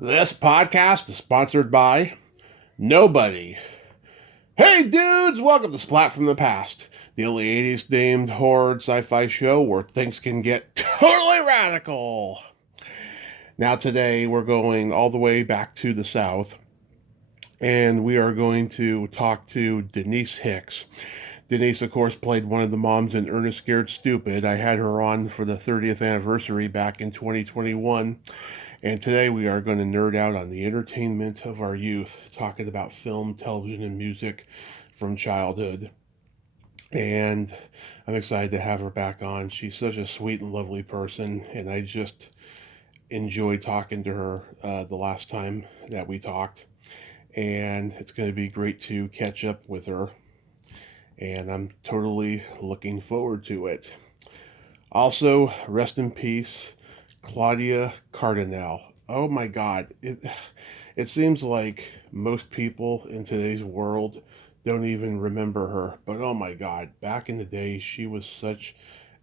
This podcast is sponsored by nobody. Hey dudes, welcome to Splat from the Past, the only 80s themed horror sci-fi show where things can get totally radical. Now today we're going all the way back to the South, and we are going to talk to Denice Hicks. Denice, of course, played one of the moms in Ernest Scared Stupid. I had her on for the 30th anniversary back in 2021. And today we are going to nerd out on the entertainment of our youth, talking about film, television, and music from childhood. And I'm excited to have her back on. She's such a sweet and lovely person, and I just enjoyed talking to her the last time that we talked. And it's going to be great to catch up with her, and I'm totally looking forward to it. Also, rest in peace, Claudia Cardinal. Oh my God. It seems like most people in today's world don't even remember her. But oh my God, back in the day, she was such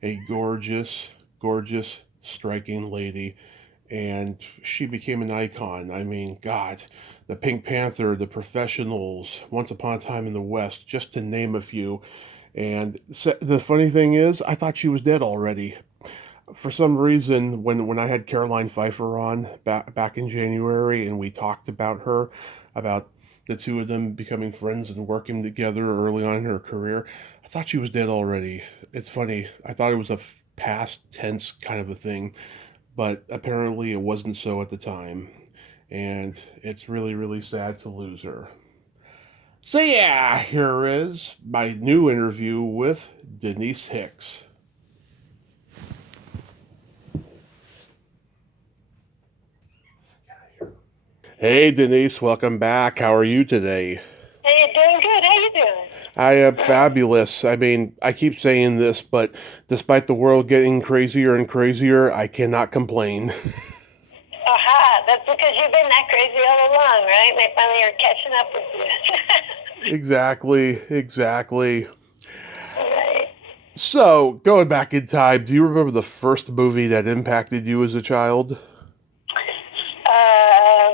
a gorgeous, gorgeous, striking lady. And she became an icon. I mean, God, the Pink Panther, the Professionals, Once Upon a Time in the West, just to name a few. And the funny thing is, I thought she was dead already. For some reason, when I had Caroline Pfeiffer on back in January, and we talked about her, about the two of them becoming friends and working together early on in her career, I thought she was dead already. It's funny. I thought it was a past tense kind of a thing, but apparently it wasn't so at the time. And it's really, really sad to lose her. So yeah, here is my new interview with Denice Hicks. Hey Denice, welcome back. How are you today? Hey, doing good. How you doing? I am fabulous. I mean, I keep saying this, but despite the world getting crazier and crazier, I cannot complain. Aha, that's because you've been that crazy all along, right? They finally are catching up with you. Exactly, exactly. Right. So, going back in time, do you remember the first movie that impacted you as a child? Uh,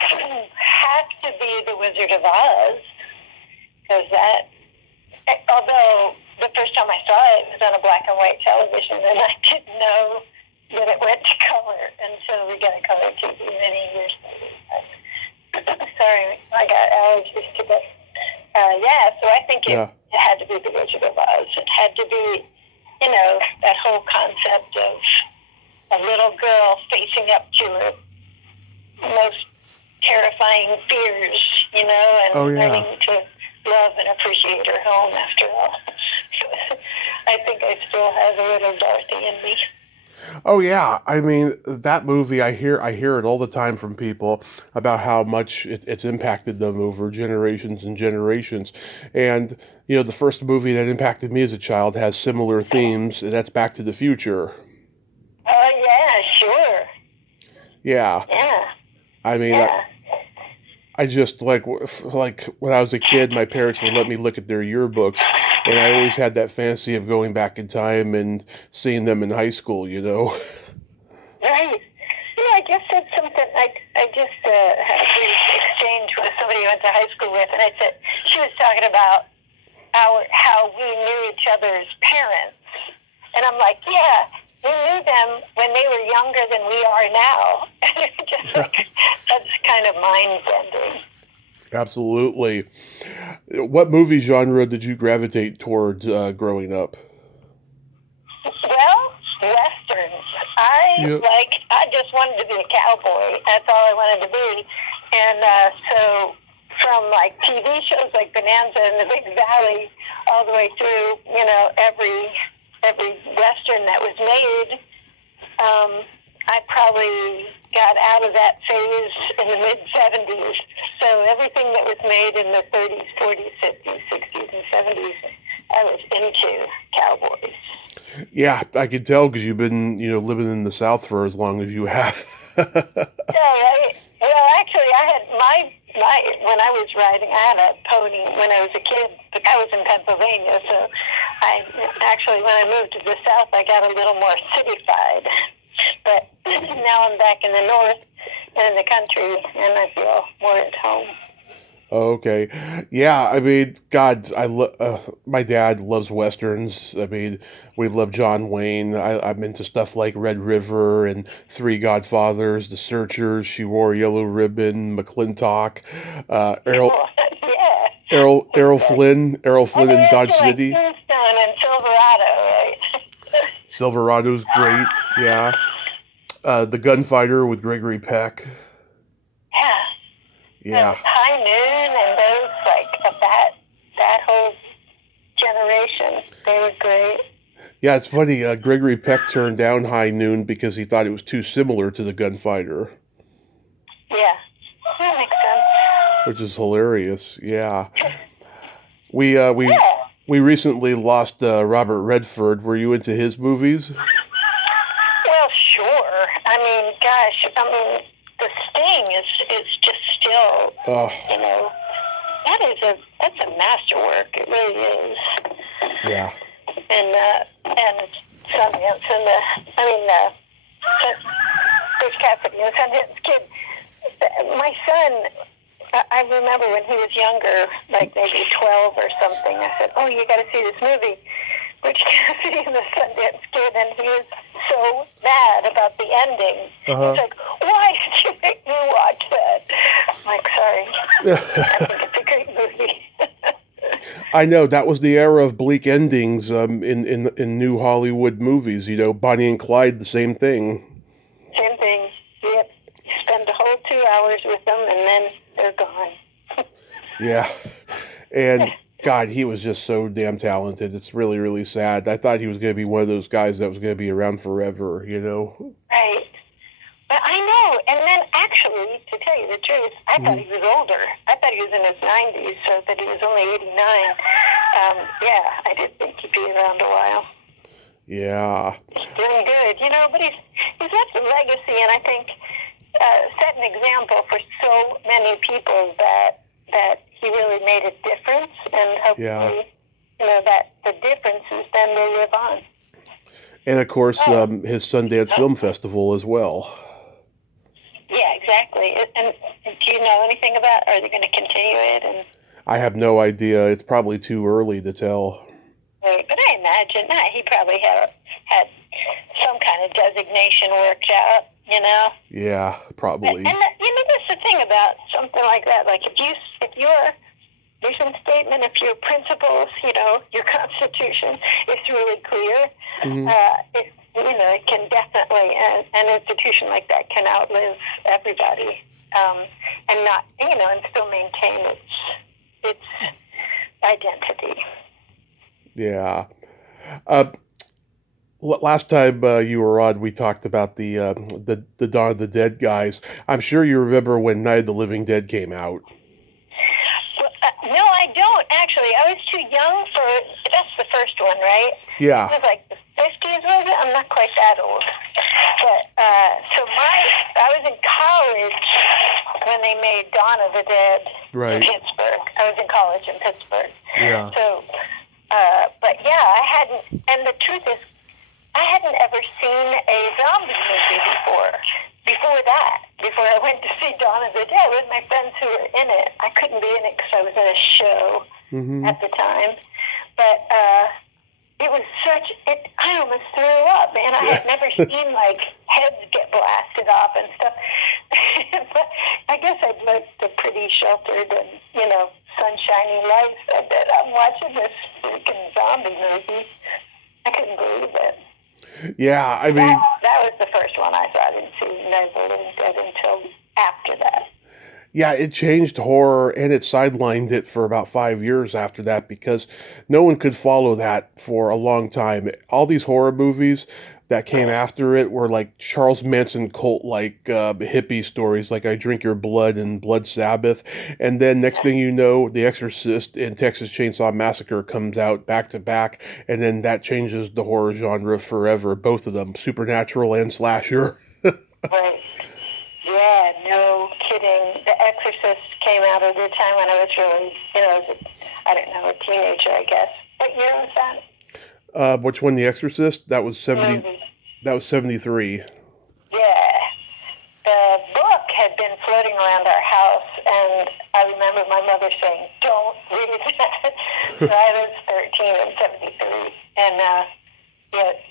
Has to be The Wizard of Oz, because although the first time I saw it was on a black and white television, and I didn't know that it went to color until we got a color TV many years later. Sorry, I got allergies to that. Yeah, so I think Yeah. it had to be The Wizard of Oz. It had to be, that whole concept of a little girl facing up to her most terrifying fears, Oh and yeah. learning to love and appreciate her home after all. I think I still have a little Dorothy in me. Oh yeah. I mean, that movie, I hear it all the time from people about how much it's impacted them over generations and generations. And the first movie that impacted me as a child has similar themes, and that's Back to the Future. Oh, yeah, sure. Yeah. Yeah, I mean, yeah. I just like when I was a kid, my parents would let me look at their yearbooks, and I always had that fantasy of going back in time and seeing them in high school. Right. I guess that's something I just had a brief exchange with somebody I went to high school with, and I said, she was talking about how we knew each other's parents. And I'm like, yeah, we knew them when they were younger than we are now. Just like, that's kind of mind bending. Absolutely. What movie genre did you gravitate towards growing up? Well, westerns. Yep. I just wanted to be a cowboy. That's all I wanted to be. And so from like TV shows like Bonanza and the Big Valley all the way through, every western that was made, I probably got out of that phase in the mid 70s. So everything that was made in the 30s, 40s, 50s, 60s, and 70s, I was into cowboys. Yeah, I can tell because you've been, living in the South for as long as you have. Yeah, right. Well, actually, I had my when I was riding, I had a pony when I was a kid, but I was in Pennsylvania, so I actually when I moved to the South, I got a little more cityfied. But now I'm back in the North, in the country, and I feel more at home. Okay. Yeah, I mean, God, my dad loves westerns. I mean, we love John Wayne. I'm into stuff like Red River and Three Godfathers, The Searchers, She Wore a Yellow Ribbon, McClintock, Errol Yeah. Errol And Flynn they in Dodge actually like City. Tombstone and Silverado, right? Silverado's great. Yeah. The Gunfighter with Gregory Peck. Yeah. Yeah. And High Noon and those, like, that whole generation, they were great. Yeah, it's funny. Gregory Peck turned down High Noon because he thought it was too similar to The Gunfighter. Yeah, that makes sense. Which is hilarious. Yeah. We Yeah. we recently lost Robert Redford. Were you into his movies? Well, sure. I mean, gosh, The Sting is just still, Oh, you know, that's a masterwork. It really is. yeah. And Sundance and Fish Cassidy and Sundance Kid. My son, I remember when he was younger, like maybe 12 or something, I said, "Oh, you got to see this movie, Butch Cassidy and the Sundance Kid," and he was so mad about the ending. Uh-huh. He's like, "Why did you make me watch that?" I'm like, "Sorry, I think it's a great movie." I know that was the era of bleak endings in new Hollywood movies. You know, Bonnie and Clyde, the same thing. Same thing. Yep. You spend the whole 2 hours with them, and then they're gone. Yeah. And God, he was just so damn talented. It's really, really sad. I thought he was going to be one of those guys that was going to be around forever, you know? Right. But I know. And then actually, to tell you the truth, I thought he was older. I thought he was in his 90s, so that he was only 89. Yeah, I did think he'd be around a while. Yeah. He's doing good, you know, but he's left a legacy, and I think set an example for so many people that he really made a difference, and hopefully, you know, that the differences then will live on. And of course, his Sundance Film Festival as well. Yeah, exactly. And do you know anything about, are they going to continue it? And I have no idea. It's probably too early to tell. right, but I imagine he probably had some kind of designation worked out, you know? Yeah, probably. And you know, that's the thing about something like that. Like if your mission statement, if your principles, you know, your Constitution is really clear, it can definitely, an institution like that can outlive everybody, and not, you know, and still maintain its identity. Yeah. Last time you were on, we talked about the Dawn of the Dead guys. I'm sure you remember when Night of the Living Dead came out. Well, no, I don't actually. I was too young for. That's the first one, right? Yeah. It was like the 50s, was it? I'm not quite that old. But I was in college when they made Dawn of the Dead in Pittsburgh. I was in college in Pittsburgh. Yeah. So, but yeah, I hadn't. And the truth is, I hadn't ever seen a zombie movie before. Before I went to see Dawn of the Dead with my friends who were in it. I couldn't be in it because I was in a show at the time. But it was I almost threw up, man. I had never seen, like, heads get blasted off and stuff. But I guess I'd lived a pretty sheltered and, you know, sunshiny life. So that I'm watching this freaking zombie movie. I couldn't believe it. Yeah, I mean... That was the first one I saw. I didn't see Night of the Living Dead until after that. Yeah, it changed horror, and it sidelined it for about 5 years after that because no one could follow that for a long time. All these horror movies that came after it were like Charles Manson cult-like hippie stories, like I Drink Your Blood and Blood Sabbath. And then next thing you know, The Exorcist and Texas Chainsaw Massacre comes out back to back, and then that changes the horror genre forever, both of them, supernatural and slasher. Right. Yeah, no kidding. The Exorcist came out at a time when I was really, you know, a teenager, I guess. What year was that? Which one, The Exorcist? That was 70. That was 73. Yeah. The book had been floating around our house, and I remember my mother saying, "Don't read that." So I was 13 in '73, and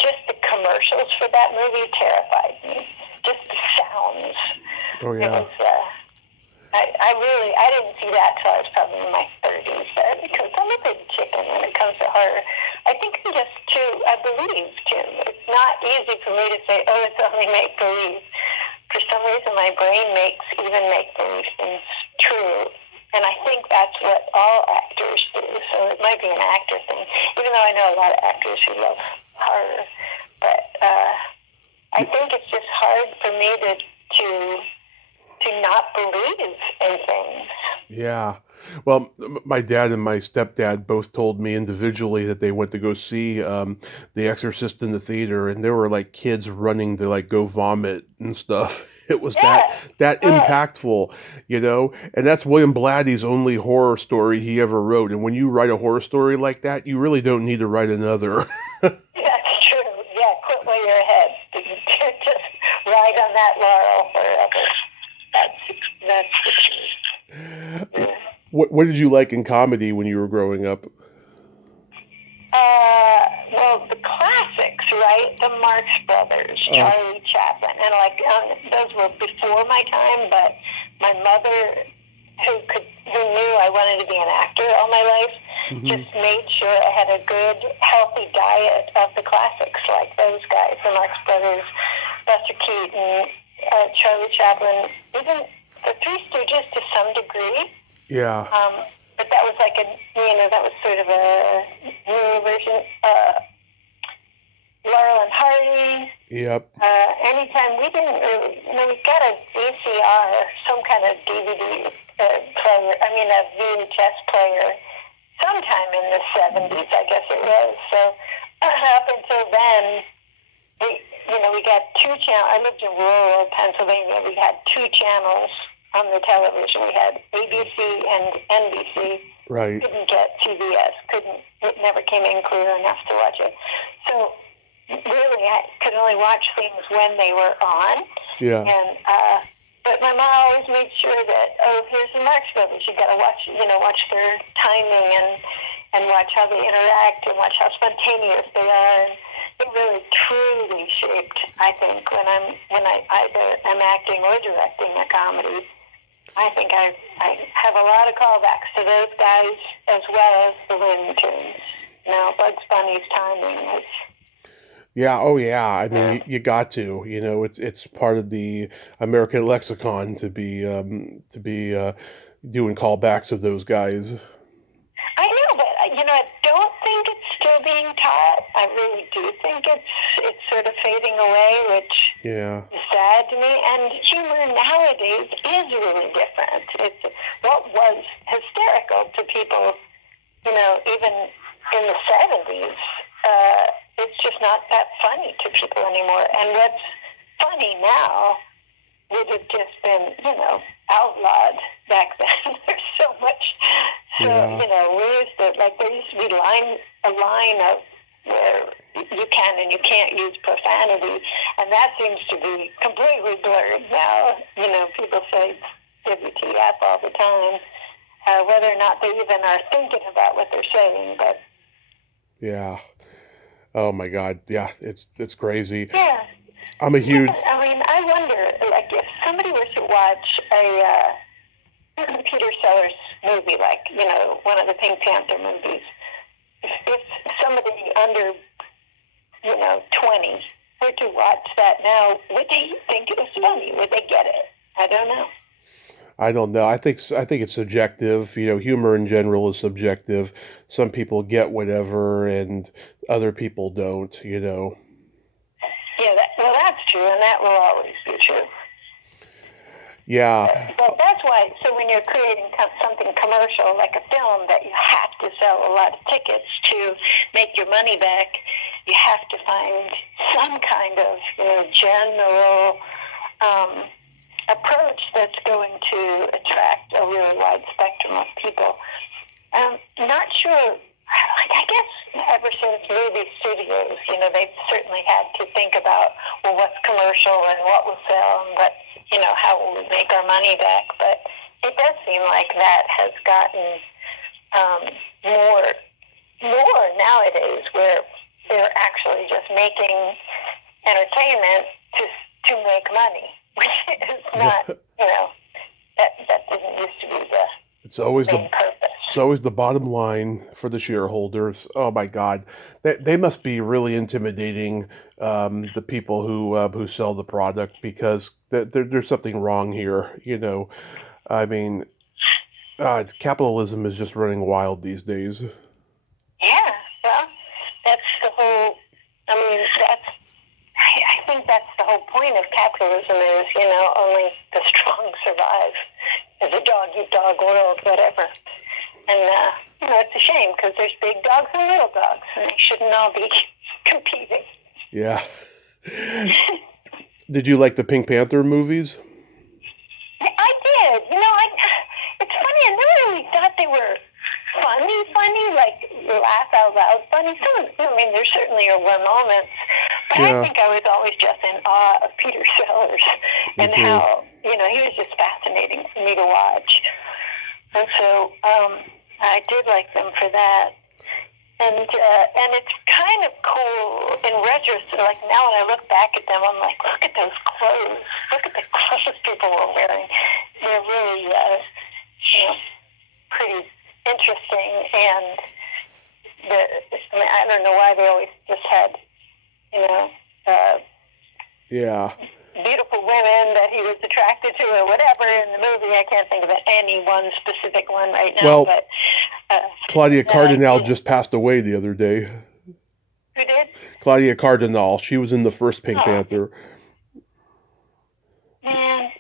just the commercials for that movie terrified me. Just the sounds. Oh yeah. It was. I didn't see that till I was probably in my 30s, because I'm a big chicken when it comes to horror. I think I believe, Tim. It's not easy for me to say, oh, it's only make-believe. For some reason, my brain makes even make-believe things true. And I think that's what all actors do. So it might be an actor thing, even though I know a lot of actors who love horror. But I think it's just hard for me to not believe in things. Yeah. Well, my dad and my stepdad both told me individually that they went to go see The Exorcist in the theater, and there were like kids running to like go vomit and stuff. It was that impactful, and that's William Blatty's only horror story he ever wrote. And when you write a horror story like that, you really don't need to write another. That's true. Yeah, quit while you're ahead. Just ride on that laurel forever. That's the truth. What did you like in comedy when you were growing up? Well, the classics, right? The Marx Brothers, Charlie Chaplin, and those were before my time. But my mother, who knew I wanted to be an actor all my life, just made sure I had a good, healthy diet of the classics, like those guys, the Marx Brothers, Buster Keaton, Charlie Chaplin, even the Three Stooges to some degree. Yeah. But that was that was sort of a new version. Laurel and Hardy. Yep. Anytime we didn't really, we got a VCR, some kind of DVD player, a VHS player, sometime in the 70s, I guess it was. So up until then, we got two channels. I lived in rural Pennsylvania. We had two channels on the television. We had ABC and NBC. Right. Couldn't get CBS. It never came in clear enough to watch it. So really, I could only watch things when they were on. Yeah. And but my mom always made sure that here's the Marx Brothers. You got to watch their timing and watch how they interact and watch how spontaneous they are. And it really truly shaped, I think, when I either am acting or directing a comedy. I think I have a lot of callbacks to those guys as well as the Looney Tunes. Bugs Bunny's timing is. Yeah. Oh, yeah. I mean, you got to. It's part of the American lexicon to be doing callbacks of those guys. I know, but I don't think it's still being taught. I really do think it's sort of fading away, which is sad to me. And humor nowadays is really different. It's what was hysterical to people, even in the 70s. It's just not that funny to people anymore. And what's funny now would have just been, outlawed back then. There's so much. So, we used to, there used to be a line of where you can and you can't use profanity. And that seems to be completely blurred now. People say WTF all the time, whether or not they even are thinking about what they're saying. But yeah. Oh my God. Yeah, it's crazy. Yeah. I'm a huge. I wonder, if somebody were to watch a Peter Sellers movie, one of the Pink Panther movies, if somebody under, 20 were to watch that now, would they think it was funny? Would they get it? I don't know. I don't know. I think it's subjective. Humor in general is subjective. Some people get whatever, and other people don't. Yeah, that's true, and that will always be true. Yeah. But that's why. So when you're creating something commercial like a film that you have to sell a lot of tickets to make your money back, you have to find some kind of general approach that's going to attract a really wide spectrum of people. Not sure. I guess ever since movie studios, they've certainly had to think about, well, what's commercial and what will sell and how will we make our money back. But it does seem like that has gotten more nowadays, where they're actually just making entertainment to make money, which is not, that didn't used to be the main purpose. It's always the bottom line for the shareholders. Oh my God, they must be really intimidating, the people who sell the product, because there's something wrong here. I mean, capitalism is just running wild these days. Yeah, well, that's the whole. I mean, I think that's the whole point of capitalism is, only the strong survive. It's a dog-eat-dog world, whatever. And, it's a shame because there's big dogs and little dogs, and they shouldn't all be competing. Yeah. Did you like the Pink Panther movies? I did. It's funny, I never really thought they were funny, like laugh out loud funny. There certainly were moments, but I think I was always just in awe of Peter Sellers and how, he was just fascinating for me to watch. And so I did like them for that. And it's kind of cool in retrospect. Like now when I look back at them, I'm like, look at those clothes. Look at the clothes people were wearing. They're really, pretty interesting. And I don't know why they always just had, beautiful women that he was attracted to or whatever in the movie. I can't think of any one specific one right now. Well, but Claudia Cardinal just passed away the other day. Who did? Claudia Cardinal. She was in the first Pink Panther. Man,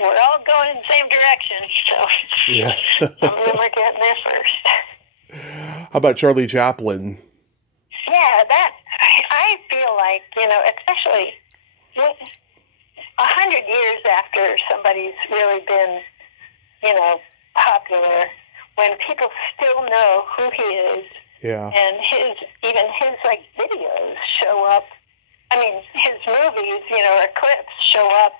we're all going in the same direction. So yeah. some of them are getting there first. How about Charlie Chaplin? Yeah, I feel like, especially 100 years after somebody's really been, popular, when people still know who he is, and his videos show up. I mean, his movies, or clips show up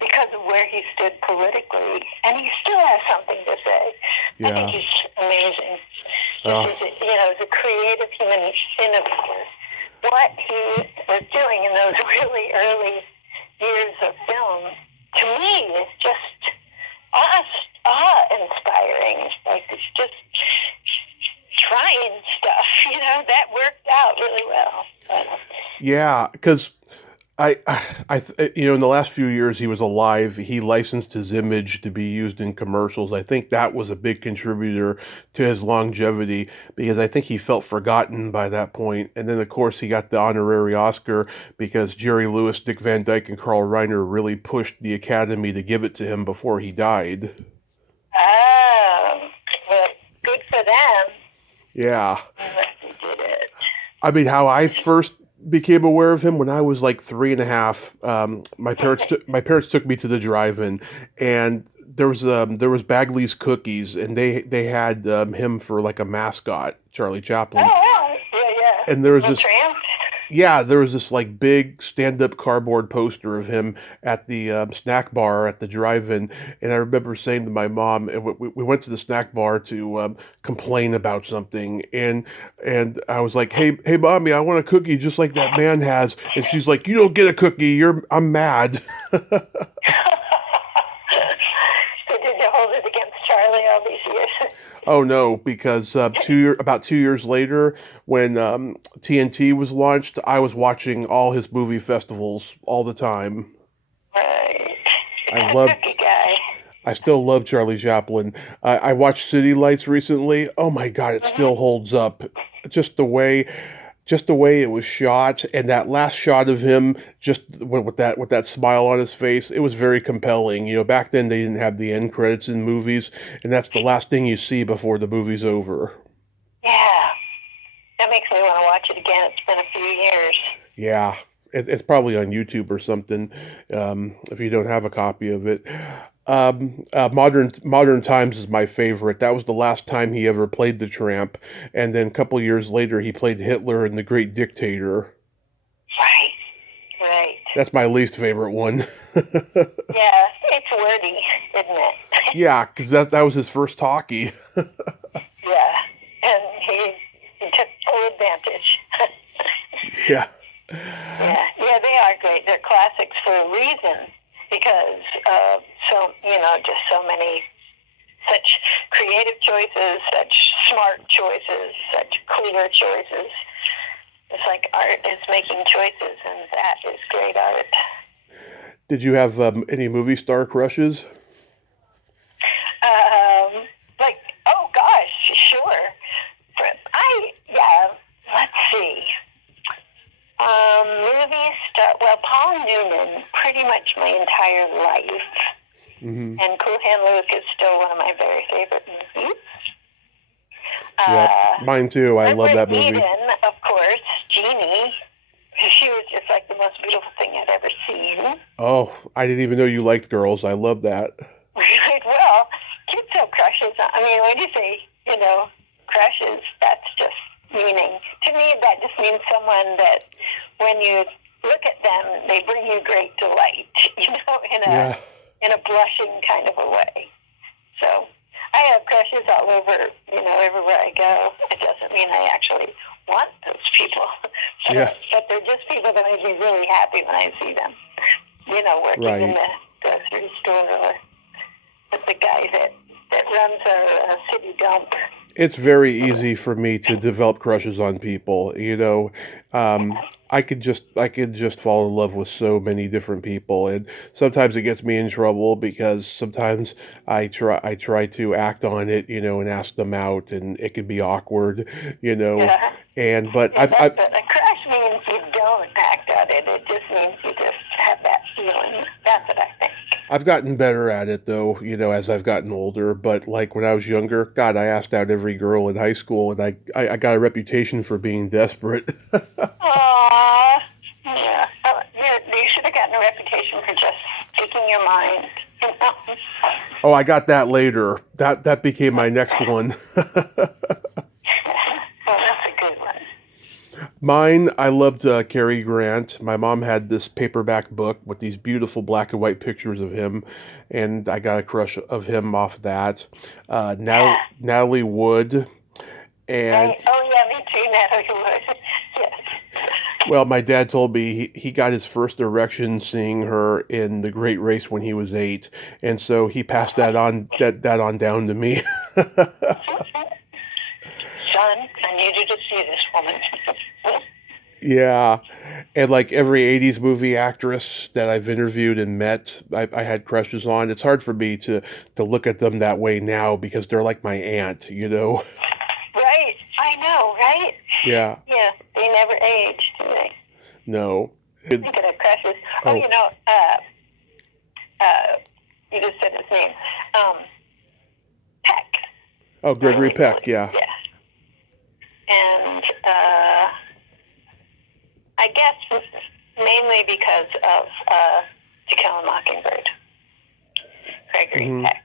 because of where he stood politically, and he still has something to say. I think he's amazing. As a creative human innovator, what he was doing in those really early years of film, to me, is just awe-inspiring. Like, it's just trying stuff, that worked out really well. Yeah, because in the last few years he was alive, he licensed his image to be used in commercials. I think that was a big contributor to his longevity, because I think he felt forgotten by that point. And then, of course, he got the honorary Oscar because Jerry Lewis, Dick Van Dyke, and Carl Reiner really pushed the Academy to give it to him before he died. Oh, well, good for them. Yeah. He did it. I mean, how I first became aware of him when I was like 3.5. My parents took me to the drive-in, and there was Bagley's Cookies, and they had him for like a mascot, Charlie Chaplin. Oh, yeah. And there was there was this like big stand-up cardboard poster of him at the snack bar at the drive-in, and I remember saying to my mom, and we went to the snack bar to complain about something, and I was like, hey mommy, I want a cookie just like that man has, and she's like, you don't get a cookie, I'm mad. So did you hold it against Charlie all these years? Oh no, because about 2 years later, when TNT was launched, I was watching all his movie festivals all the time. Right. Cookie guy. I still love Charlie Chaplin. I watched City Lights recently. Oh my God, it still holds up. Just the way it was shot, and that last shot of him, just with that smile on his face, it was very compelling. Back then they didn't have the end credits in movies, and that's the last thing you see before the movie's over. Yeah, that makes me want to watch it again. It's been a few years. Yeah, it's probably on YouTube or something, if you don't have a copy of it. Modern Times is my favorite. That was the last time he ever played the Tramp, and then a couple years later he played Hitler in The Great Dictator. Right, right. That's my least favorite one. Yeah, it's wordy, isn't it? Yeah, because that was his first talkie. Yeah, and he took full advantage. Yeah. Yeah, they are great. They're classics for a reason because just so many such creative choices, such smart choices, such clear choices. It's like art is making choices, and that is great art. Did you have any movie star crushes? Like, oh gosh, sure. Let's see. Movie star. Well, Paul Newman, pretty much my entire life, Mm-hmm. and Cool Hand Luke is still one of my very favorite movies. Yeah, mine too. I love that movie. Eden, of course, Jeannie. She was just like the most beautiful thing I'd ever seen. Oh, I didn't even know you liked girls. I love that. Right. Well, kids have crushes. I mean, when you say, crushes, that's just meaning. To me, that just means someone that when you look at them, they bring you great delight, in a blushing kind of a way. So I have crushes all over, everywhere I go. It doesn't mean I actually want those people. But they're just people that I'd be really happy when I see them, working in the grocery store or with the guy that runs our city dump. It's very easy for me to develop crushes on people. I could just fall in love with so many different people, and sometimes it gets me in trouble because sometimes I try to act on it, and ask them out, and it can be awkward, Yeah. And but Yeah, a crush means you don't act on it. It just means you just have that feeling. That's what I think. I've gotten better at it though, as I've gotten older. But like when I was younger, God, I asked out every girl in high school, and I got a reputation for being desperate. Aww. Yeah. Oh, you should have gotten a reputation for just speaking your mind. Oh, I got that later. That became my next one. Oh, that's a good one. Mine, I loved Cary Grant. My mom had this paperback book with these beautiful black and white pictures of him, and I got a crush of him off that. Natalie Wood, and Right. Oh, yeah, me too, Natalie Wood. Yes. well, my dad told me he got his first erection seeing her in The Great Race when he was 8, and so he passed that on down to me. Son, I need you to see this woman. Yeah, and like every 80s movie actress that I've interviewed and met, I had crushes on. It's hard for me to look at them that way now because they're like my aunt. Right. I know, right? Yeah. Yeah, they never age, do they? No. Thinking of crushes. Oh. You just said his name. Peck. Oh, Gregory Peck, yeah. Yeah. And I guess mainly because of To Kill a Mockingbird, Gregory Peck.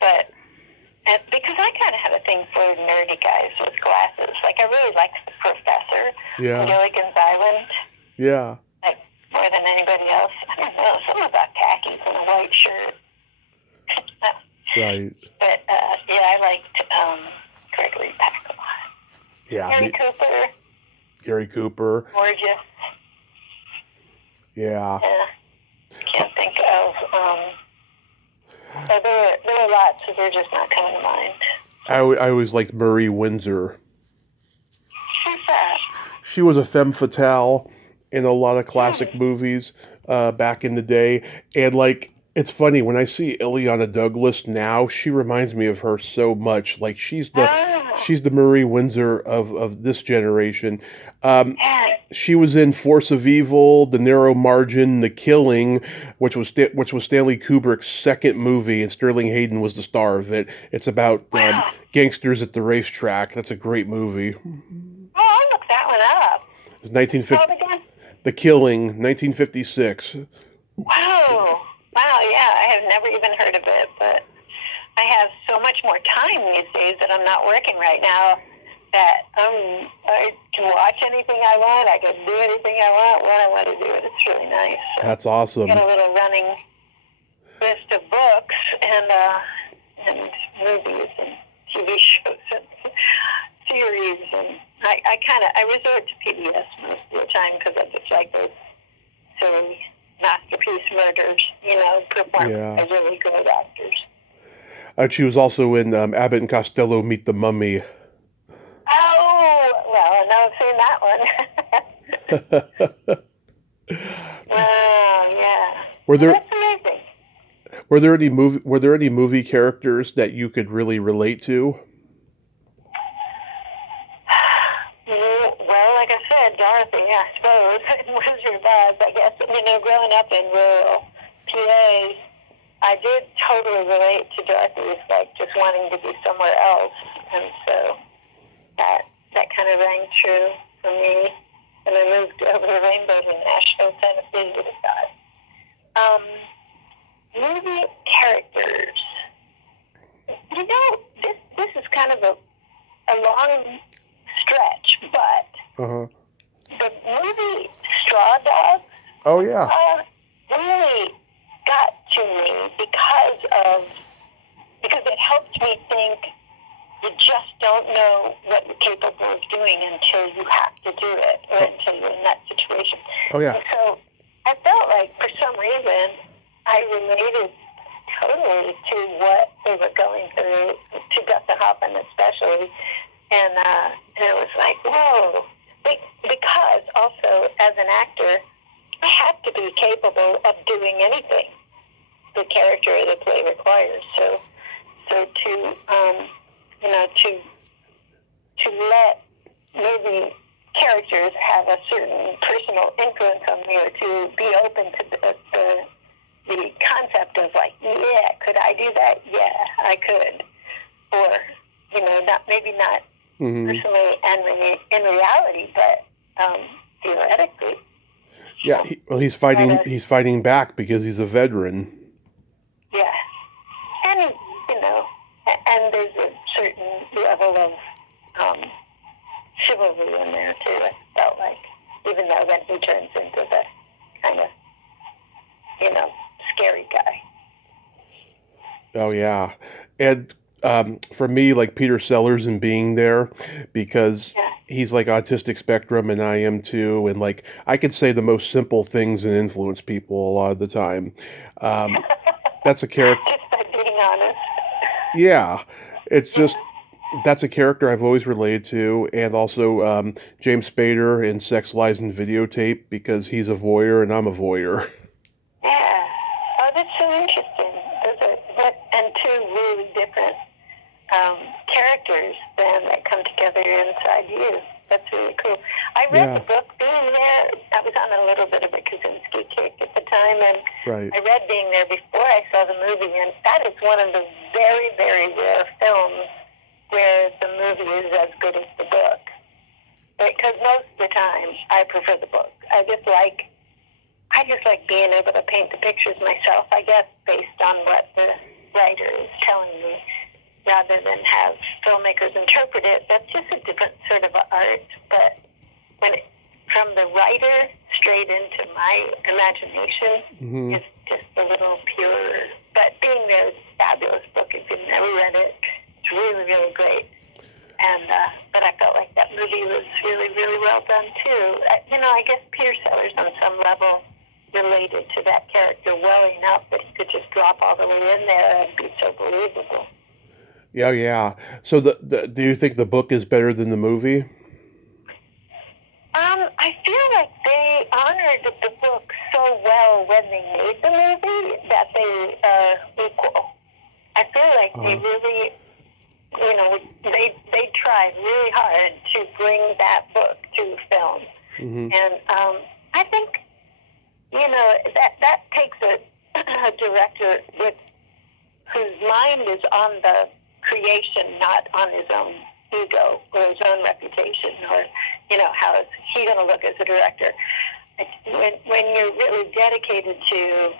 But because I kind of have a thing for nerdy guys with glasses. Like, I really liked the professor from Gilligan's Island. Yeah. Like, more than anybody else. I don't know, something about khakis and a white shirt. Right. But, I liked Gregory Peck a lot. Yeah. Gary Cooper. Gorgeous. Yeah. Can't think of. There were lots, so they're just not coming to mind. I always liked Marie Windsor. Who's that? She was a femme fatale in a lot of classic movies back in the day, and like. It's funny, when I see Ileana Douglas now, she reminds me of her so much. Like, she's the Marie Windsor of this generation. She was in Force of Evil, The Narrow Margin, The Killing, which was Stanley Kubrick's second movie, and Sterling Hayden was the star of it. It's about gangsters at the racetrack. That's a great movie. Oh, I'll look that one up. It's 1950. The Killing, 1956. Wow, yeah, I have never even heard of it, but I have so much more time these days that I'm not working right now that I can watch anything I want. I can do anything I want when I want to do it. It's really nice. So That's awesome. I got a little running list of books and movies and TV shows and series, and I resort to PBS most of the time because I just like those silly masterpiece murders, performed by really good actors. She was also in Abbott and Costello Meet the Mummy. Oh, well, I know I've seen that one. Oh, yeah. That's amazing. Were there any movie characters that you could really relate to? Well, like I said, Dorothy, I suppose, in Wizard of Oz, I guess. Growing up in rural PA, I did totally relate to Dorothy, like just wanting to be somewhere else, and so that kind of rang true for me. And I moved over the rainbow to Nashville, Tennessee to decide. Movie characters. This is kind of a long stretch, but the movie Straw Dogs. Oh yeah. Really got to me because it helped me think. You just don't know what you're capable of doing until you have to do it, or until you're in that situation. Oh yeah. And so I felt like for some reason I related totally to what they were going through, to Dustin Hoffman especially, and it was like, whoa. Because also as an actor, I had to be capable of doing anything the character or the play requires. So to let maybe characters have a certain personal influence on me, or to be open to the concept of like, yeah, could I do that? Yeah, I could. Or, not personally and in reality, but theoretically. Yeah, he's fighting back because he's a veteran. Yeah. And, and there's a certain level of chivalry in there, too, I felt like. Even though then he turns into the kind of, scary guy. Oh, yeah. And for me, like Peter Sellers and being there, because he's like autistic spectrum and I am too. And like, I could say the most simple things and influence people a lot of the time. That's a character. Just by being honest. Yeah. It's just, that's a character I've always related to. And also James Spader in Sex, Lies, and Videotape, because he's a voyeur and I'm a voyeur. Yeah. Oh, that's so interesting. And two really different characters then that come together inside you. That's really cool. I read the book Being There. I was on a little bit of a Kaczynski kick at the time, and I read Being There before I saw the movie, and that is one of the very, very rare films where the movie is as good as the book. Because most of the time, I prefer the book. I just like being able to paint the pictures myself, I guess, based on what the writer is telling me, rather than have filmmakers interpret it. That's just a different sort of art, but from the writer straight into my imagination is just a little purer. But Being There is a fabulous book. If you've never read it, it's really, really great. And but I felt like that movie was really, really well done too. I guess Peter Sellers on some level related to that character well enough that he could just drop all the way in there and be so believable. Yeah. So do you think the book is better than the movie? I feel like they honored the book so well when they made the movie that they are equal. I feel like they really, they tried really hard to bring that book to film. And I think, that takes a director whose mind is on the creation, not on his own ego or his own reputation, or how is he going to look as a director. When you're really dedicated to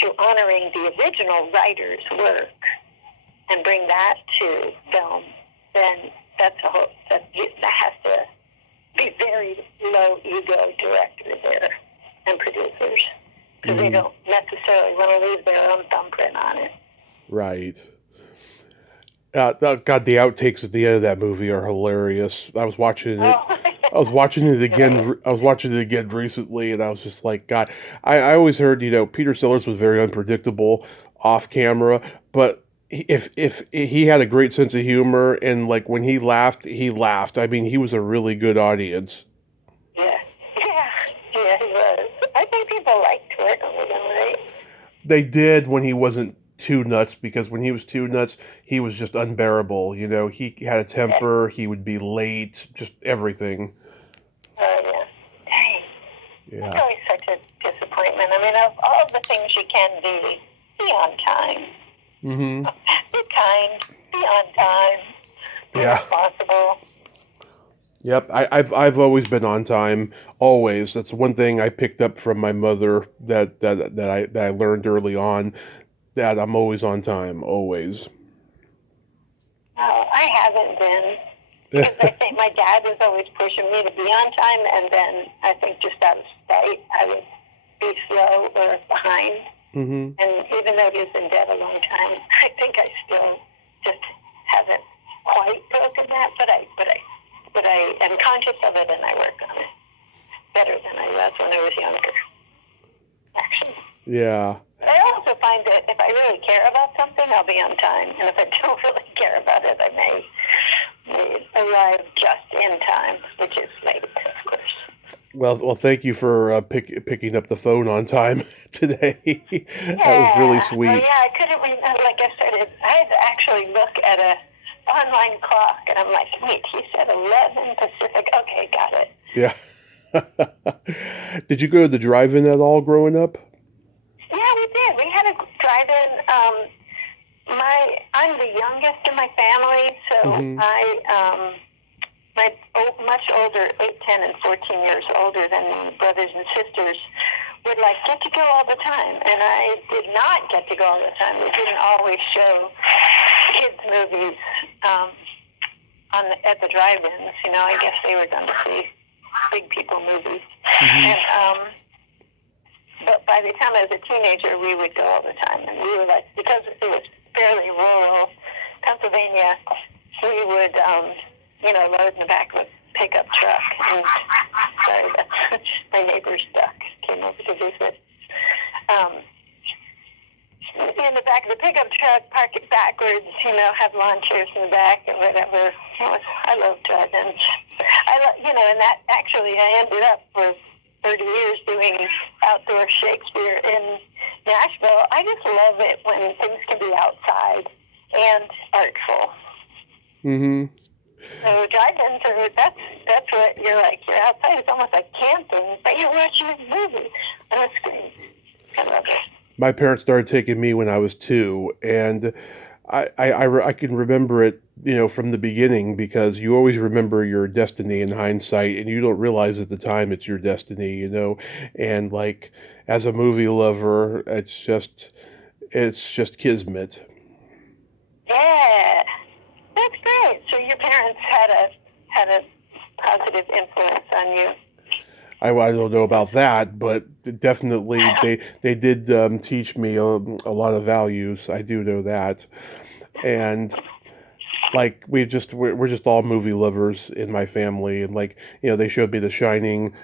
to honoring the original writer's work and bring that to film, then that has to be very low ego directors there and producers, because they don't necessarily want to leave their own thumbprint on it. Right. God, the outtakes at the end of that movie are hilarious. I was watching it. I was watching it again. I was watching it again recently, and I was just like, God. I always heard, Peter Sellers was very unpredictable off camera, but if he had a great sense of humor, and like when he laughed, he laughed. I mean, he was a really good audience. Yeah, he was. I think people liked working with him, right? They did when he wasn't too nuts, because when he was too nuts, he was just unbearable. He had a temper. He would be late. Just everything. Oh, yeah. Dang. Yeah. It's always such a disappointment. I mean, of all the things you can be on time. Mm-hmm. Be kind. Be on time. Be responsible. Yep, I've always been on time. Always. That's one thing I picked up from my mother that I learned early on. That I'm always on time. Always. Oh, I haven't been. Because I think my dad was always pushing me to be on time, and then I think just out of spite, I would be slow or behind. Mm-hmm. And even though he's been dead a long time, I think I still just haven't quite broken that. But I am conscious of it, and I work on it better than I was when I was younger. Actually. Yeah. I also find that if I really care about something, I'll be on time. And if I don't really care about it, I may arrive just in time, which is late, of course. Well, thank you for picking up the phone on time today. That was really sweet. Oh, yeah, I couldn't remember. Like I said, I had to actually look at a online clock, and I'm like, wait, he said 11 Pacific. Okay, got it. Yeah. Did you go to the drive-in at all growing up? Yeah, we did. We had a drive-in. I'm the youngest in my family, so my much older, 8, 10, and 14 years older than me, brothers and sisters, would get to go all the time, and I did not get to go all the time. They didn't always show kids' movies at the drive-ins. I guess they were going to see big people movies. And but by the time I was a teenager, we would go all the time, and we were because it was fairly rural Pennsylvania, we would load in the back of a pickup truck. And sorry, my neighbor's duck came over to visit. In the back of the pickup truck, park it backwards, have lawn chairs in the back and whatever. I love drive-ins. And that actually I ended up for 30 years doing outdoor Shakespeare in Nashville. I just love it when things can be outside and artful. Mm-hmm. So drive-ins that's what you're outside. It's almost like camping, but you're watching a movie on a screen. I love it. My parents started taking me when I was 2, and I can remember it, from the beginning, because you always remember your destiny in hindsight, and you don't realize at the time it's your destiny, and as a movie lover, it's just kismet. Yeah, that's great. So your parents had a positive influence on you. I don't know about that, but definitely they did teach me a lot of values. I do know that, and we're just all movie lovers in my family, and they showed me The Shining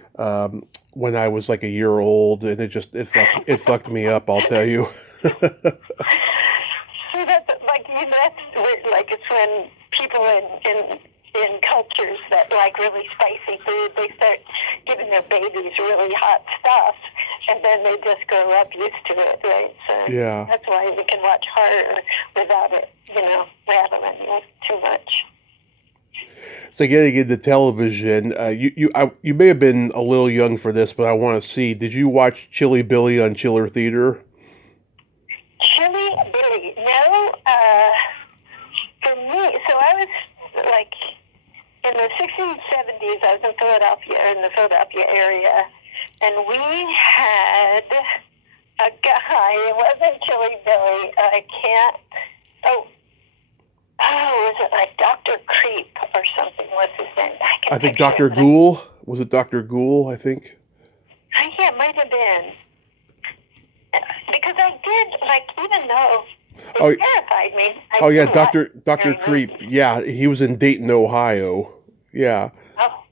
when I was a year old, and it fucked me up. I'll tell you. See, that's it's when people in cultures that really spicy food, they start giving their babies really hot stuff, and then they just grow up used to it, right? So yeah, that's why you can watch horror without it, rattling you too much. So getting into television, you may have been a little young for this, but I want to see. Did you watch Chilly Billy on Chiller Theater? Chilly Billy, no. For me, so I was in the 60s and 70s, I was in the Philadelphia area, and we had a guy. It wasn't Chili Billy. I can't. Oh, was it like Dr. Creep or something? What's his name? I think Dr. Ghoul. Was it Dr. Ghoul, I think? Yeah, it might have been. Because I did, like, even though it terrified me. Oh, yeah, Dr. Creep. Movies. Yeah, he was in Dayton, Ohio. Yeah. Oh,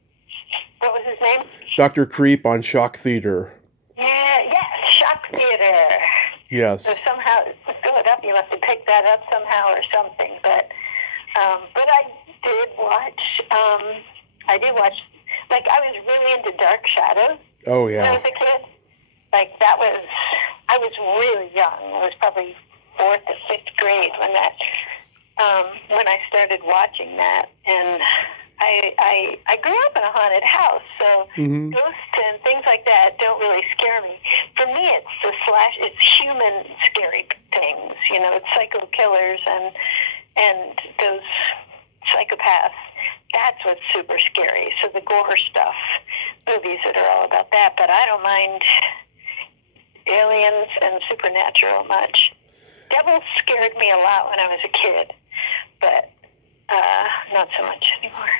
what was his name? Dr. Creep on Shock Theater. Yeah, Shock Theater. Yes. So somehow, go it up, you must have picked that up somehow or something. But I did watch, like, I was really into Dark Shadows. Oh, yeah. When I was a kid. Like, I was really young. I was probably 4th or 5th grade when I started watching that. And I grew up in a haunted house, so ghosts and things like that don't really scare me. For me, it's human scary things. You know, it's psycho killers and those psychopaths. That's what's super scary. So the gore stuff, movies that are all about that. But I don't mind aliens and supernatural much. Devils scared me a lot when I was a kid, but not so much anymore.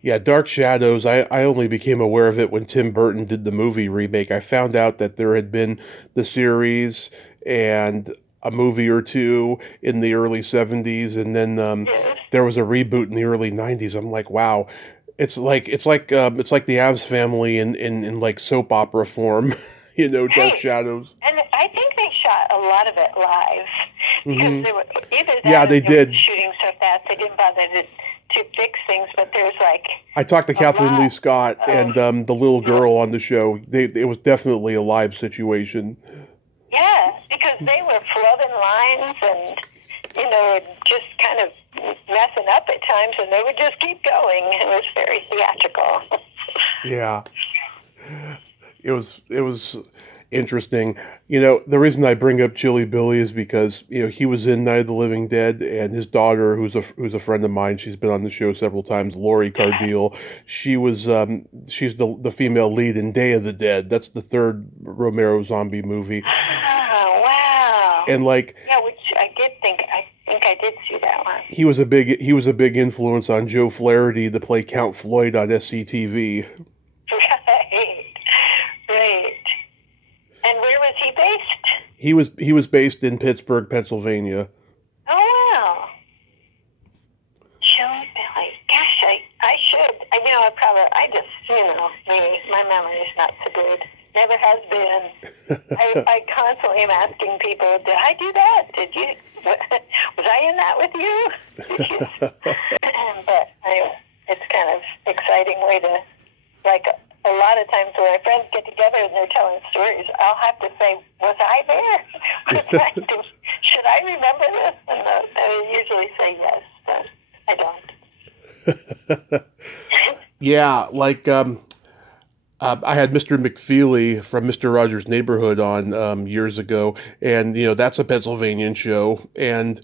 Yeah, Dark Shadows, I only became aware of it when Tim Burton did the movie remake. I found out that there had been the series and a movie or two in the early 70s, and then there was a reboot in the early 90s. I'm like, wow. It's like the Addams Family in like soap opera form, you know, Dark Shadows. And I think they shot a lot of it live because they were either that yeah, they did shooting so fast they didn't bother to fix things. But there's like I talked to Catherine Lee Scott and the little girl on the show. It was definitely a live situation. Yeah, because they were flubbing lines and you know just kind of messing up at times, and they would just keep going. It was very theatrical. Yeah. It was interesting. You know, the reason I bring up Chili Billy is because, you know, he was in Night of the Living Dead, and his daughter, who's a friend of mine, she's been on the show several times, Lori Cardile, she's the female lead in Day of the Dead. That's the third Romero zombie movie. Oh, wow. And like, yeah, which I think I did see that one. He was a big influence on Joe Flaherty to play Count Floyd on SCTV. Right. And where was he based? He was based in Pittsburgh, Pennsylvania. Oh, wow. Chili Billy. Gosh, I should. My memory's not so good. Never has been. I constantly am asking people, did I do that? Did you? Was I in that with you? But anyway, it's kind of exciting way to, like, a lot of times when my friends get together and they're telling stories, I'll have to say, was I there? Should I remember this? And they usually say yes, but I don't. Yeah, like I had Mr. McFeely from Mr. Rogers' Neighborhood on years ago, and you know that's a Pennsylvanian show, and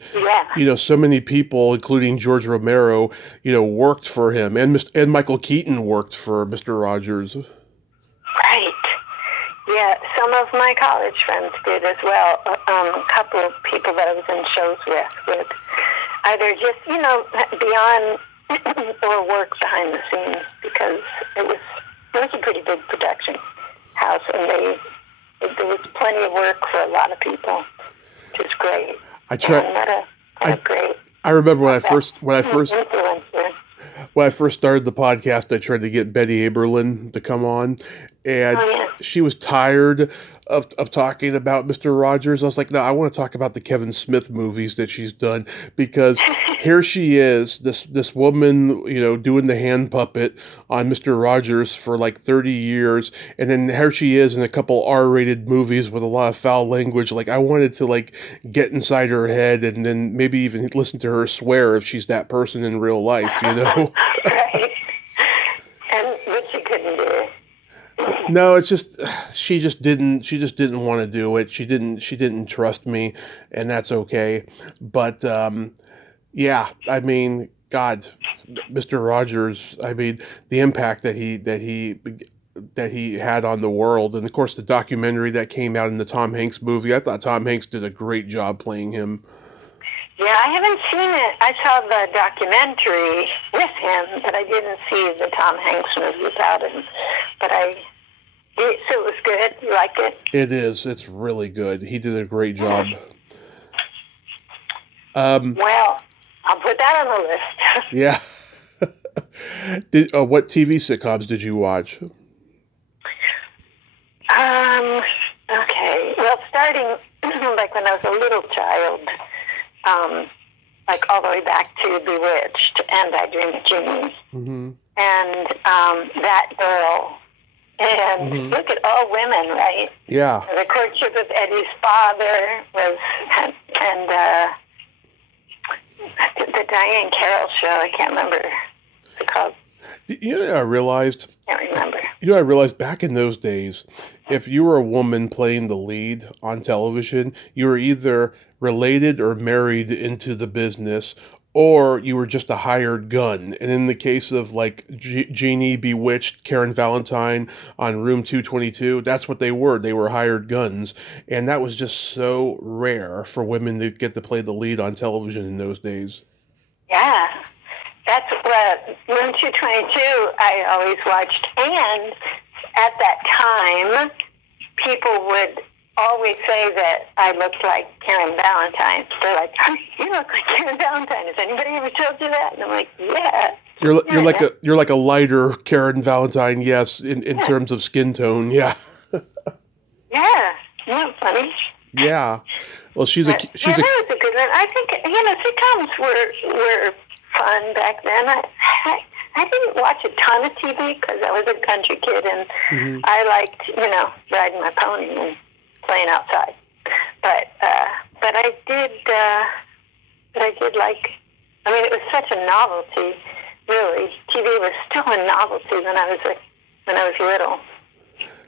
you know so many people, including George Romero, you know, worked for him, and Michael Keaton worked for Mr. Rogers. Right. Yeah, some of my college friends did as well. A couple of people that I was in shows with would either just beyond or work behind the scenes because it was a pretty big production house, and there was plenty of work for a lot of people, which is great. I remember when I first started the podcast, I tried to get Betty Aberlin to come on, and she was tired of talking about Mr. Rogers. I was like, no, I want to talk about the Kevin Smith movies that she's done, because here she is, this woman, you know, doing the hand puppet on Mr. Rogers for like 30 years, and then here she is in a couple R-rated movies with a lot of foul language. Like, I wanted to like get inside her head and then maybe even listen to her swear if she's that person in real life, you know? Right. But she couldn't do it. No, it's just she just didn't want to do it. She didn't trust me, and that's okay. But yeah, I mean, God, Mr. Rogers, I mean, the impact that he that he had on the world. And of course, the documentary that came out in the Tom Hanks movie, I thought Tom Hanks did a great job playing him. Yeah, I haven't seen it. I saw the documentary with him, but I didn't see the Tom Hanks movie without him. But so it was good. You liked it? It is. It's really good. He did a great job. Well, I'll put that on the list. Yeah. What TV sitcoms did you watch? Okay. Well, starting like when I was a little child, like all the way back to Bewitched and I Dream of Jeannie, and That Girl, and look at All Women, right? Yeah. The Courtship of Eddie's Father was, and the Diane Carroll show. I can't remember what it's called. You know, I realized. Can't remember. You know, I realized back in those days, if you were a woman playing the lead on television, you were either related or married into the business, or you were just a hired gun. And in the case of like Jeannie, Bewitched, Karen Valentine on Room 222, that's what they were. They were hired guns. And that was just so rare for women to get to play the lead on television in those days. Yeah. That's what Room 222 I always watched. And at that time, people would always say that I looked like Karen Valentine. They're like, you look like Karen Valentine. Has anybody ever told you that? And I'm like, yeah. You're like a lighter Karen Valentine, yes, in terms of skin tone, yeah. Yeah. Isn't that funny? Yeah. Well, that was a good one. I think, sitcoms were fun back then. I didn't watch a ton of TV because I was a country kid and I liked, riding my pony and playing outside. But I did like. I mean, it was such a novelty. Really, TV was still a novelty when I was little.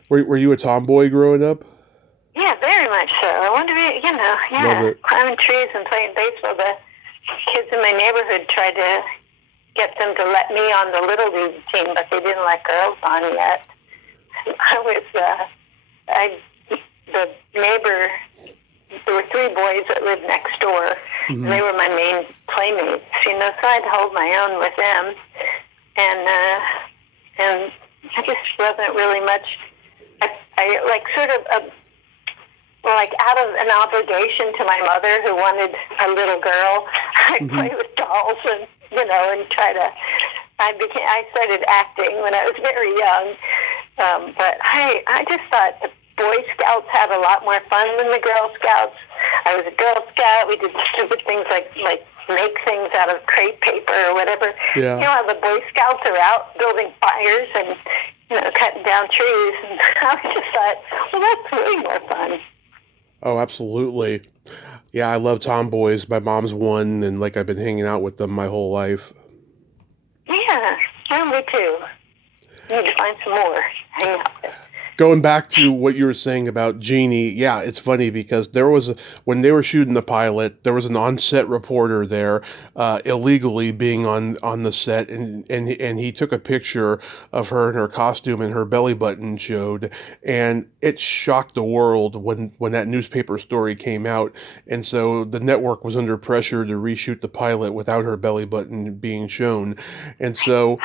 Were you a tomboy growing up? Yeah, very much so. I wanted to be, climbing trees and playing baseball. The kids in my neighborhood tried to get them to let me on the Little League team, but they didn't let girls on yet. The neighbor, there were 3 boys that lived next door, and they were my main playmates, so I'd hold my own with them, and I just wasn't really much, I like sort of, like out of an obligation to my mother who wanted a little girl, I'd play with dolls and, and try to, I started acting when I was very young, but I just thought the Boy Scouts had a lot more fun than the Girl Scouts. I was a Girl Scout. We did stupid things like make things out of crepe paper or whatever. Yeah. The Boy Scouts are out building fires and, cutting down trees. And I just thought, well, that's way more fun. Oh, absolutely. Yeah, I love tomboys. My mom's one, and I've been hanging out with them my whole life. Yeah, me too. Need to find some more. Hang out with. Going back to what you were saying about Jeannie, yeah, it's funny because when they were shooting the pilot, there was an on-set reporter there, illegally being on the set, and he took a picture of her in her costume and her belly button showed, and it shocked the world when that newspaper story came out, and so the network was under pressure to reshoot the pilot without her belly button being shown, and so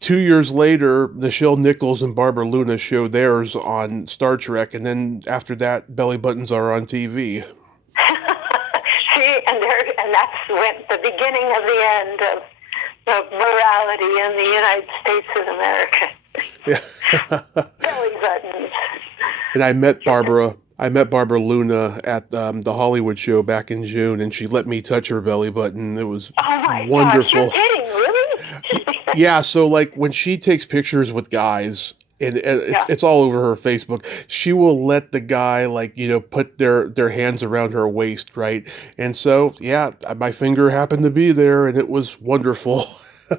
2 years later, Nichelle Nichols and Barbara Luna showed theirs on Star Trek, and then after that, Belly Buttons are on TV. See, and that's when the beginning of the end of morality in the United States of America. Yeah. Belly Buttons. And I met Barbara Luna at the Hollywood show back in June, and she let me touch her belly button. It was wonderful. Gosh, you're kidding, really? Yeah, so when she takes pictures with guys, and it's all over her Facebook, she will let the guy put their hands around her waist, right? And so, yeah, my finger happened to be there, and it was wonderful. Well,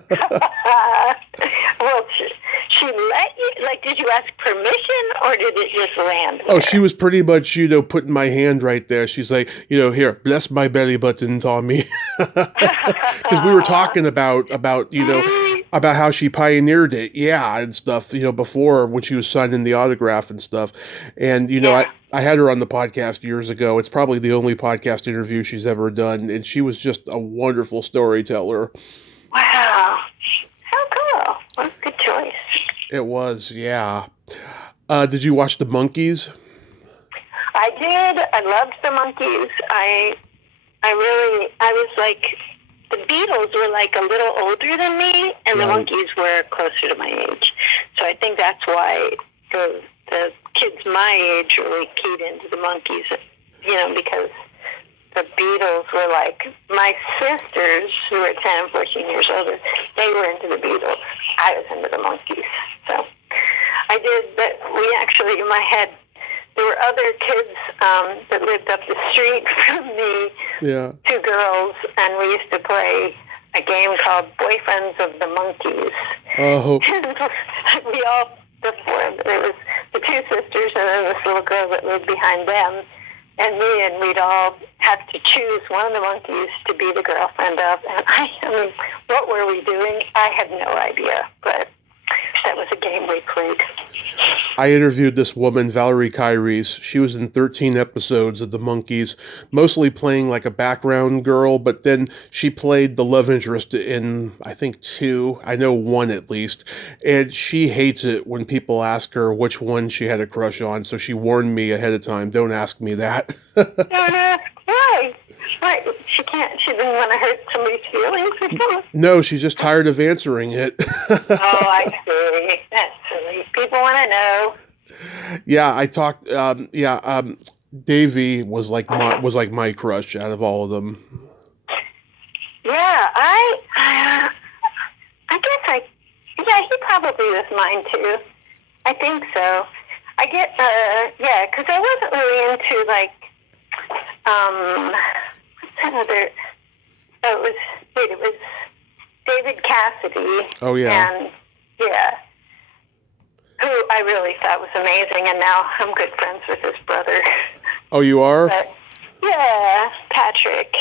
she let you, did you ask permission, or did it just land there? Oh, she was pretty much, putting my hand right there. She's like, here, bless my belly button, Tommy. Because we were talking about about how she pioneered it, yeah, and stuff, before when she was signing the autograph and stuff. And, Yeah. I had her on the podcast years ago. It's probably the only podcast interview she's ever done, and she was just a wonderful storyteller. Wow. How cool. What a good choice. It was, yeah. Did you watch the Monkees? I did. I loved the Monkees. I was like, the Beatles were like a little older than me, and the Right. Monkees were closer to my age. So I think that's why the kids my age really keyed into the Monkees, because the Beatles were like, my sisters, who were 10 and 14 years older, they were into the Beatles. I was into the Monkees. So I did, but we actually, in my head, there were other kids that lived up the street from me, Yeah. 2 girls, and we used to play a game called Boyfriends of the Monkees. Oh, And we all, the 4, it was the 2 sisters and then this little girl that lived behind them, and me, and we'd all have to choose one of the Monkees to be the girlfriend of. And I mean, what were we doing? I have no idea, but that was a game we played. I interviewed this woman, Valerie Kyries. She was in 13 episodes of the Monkees, mostly playing like a background girl, but then she played the love interest in, I think, 2. I know 1 at least. And she hates it when people ask her which one she had a crush on, so she warned me ahead of time, don't ask me that. Don't ask why. Right. She didn't want to hurt somebody's feelings or something. No, she's just tired of answering it. Oh, I see. That's silly. People want to know. Yeah, I talked. Davey was like my crush out of all of them. Yeah, he probably was mine too. I think so. I get, because I wasn't really into like, what's that other? Oh, it was David Cassidy. Oh yeah. And yeah, who I really thought was amazing, and now I'm good friends with his brother. Oh, you are? But yeah, Patrick.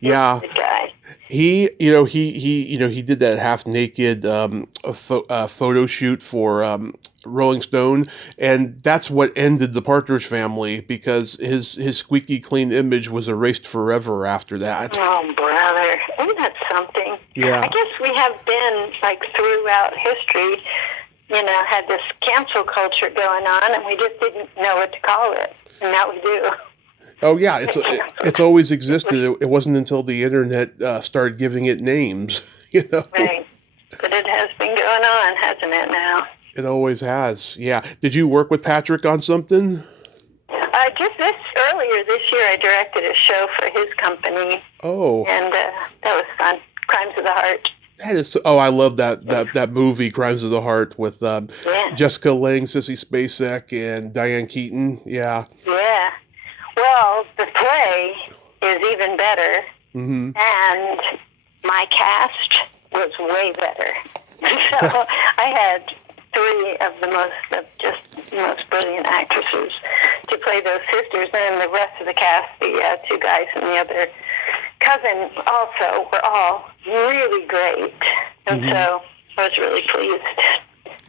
Yeah. Good guy. He did that half naked photo shoot for Rolling Stone, and that's what ended the Partridge Family, because his squeaky clean image was erased forever after that. Oh, brother. Isn't that something? Yeah. I guess we have been, like, throughout history, had this cancel culture going on, and we just didn't know what to call it. And now we do. Oh yeah, it's always existed. It wasn't until the internet started giving it names, Right. But it has been going on, hasn't it, now? It always has. Yeah. Did you work with Patrick on something? Just earlier this year, I directed a show for his company. Oh. And that was fun. Crimes of the Heart. That is. Oh, I love that movie, Crimes of the Heart, with Jessica Lange, Sissy Spacek, and Diane Keaton. Yeah. Yeah. Well, the play is even better, Mm-hmm. and my cast was way better. So I had 3 of the most brilliant actresses to play those sisters, and the rest of the cast, the 2 guys and the other cousin also, were all really great. And so I was really pleased.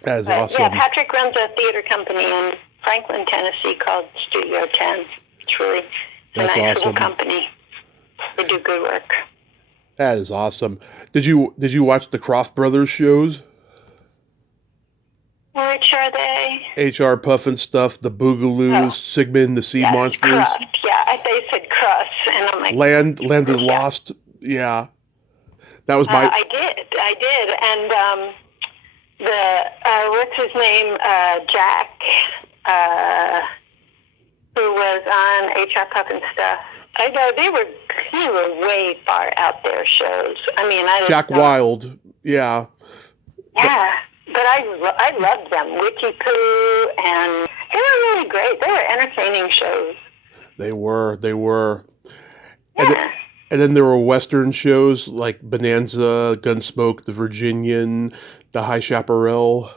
That is awesome. Yeah, Patrick runs a theater company in Franklin, Tennessee called Studio 10. It's really a nice little company. They do good work. That is awesome. Did you watch the Croft Brothers shows? Which are they? HR Puffin Stuff, the Boogaloos, Sigmund, the Sea Monsters. Crust. Yeah, I thought you said Crust, and I'm like... Land of the Lost. Yeah. That was my... I did. And what's his name? Jack, who was on HR Puffin Stuff. I know they were way far out there shows. I mean, I don't Jack know. Wilde. Yeah. Yeah. But I loved them, Witchy Poo, and they were really great. They were entertaining shows. They were. Yeah. And then there were Western shows like Bonanza, Gunsmoke, The Virginian, The High Chaparral.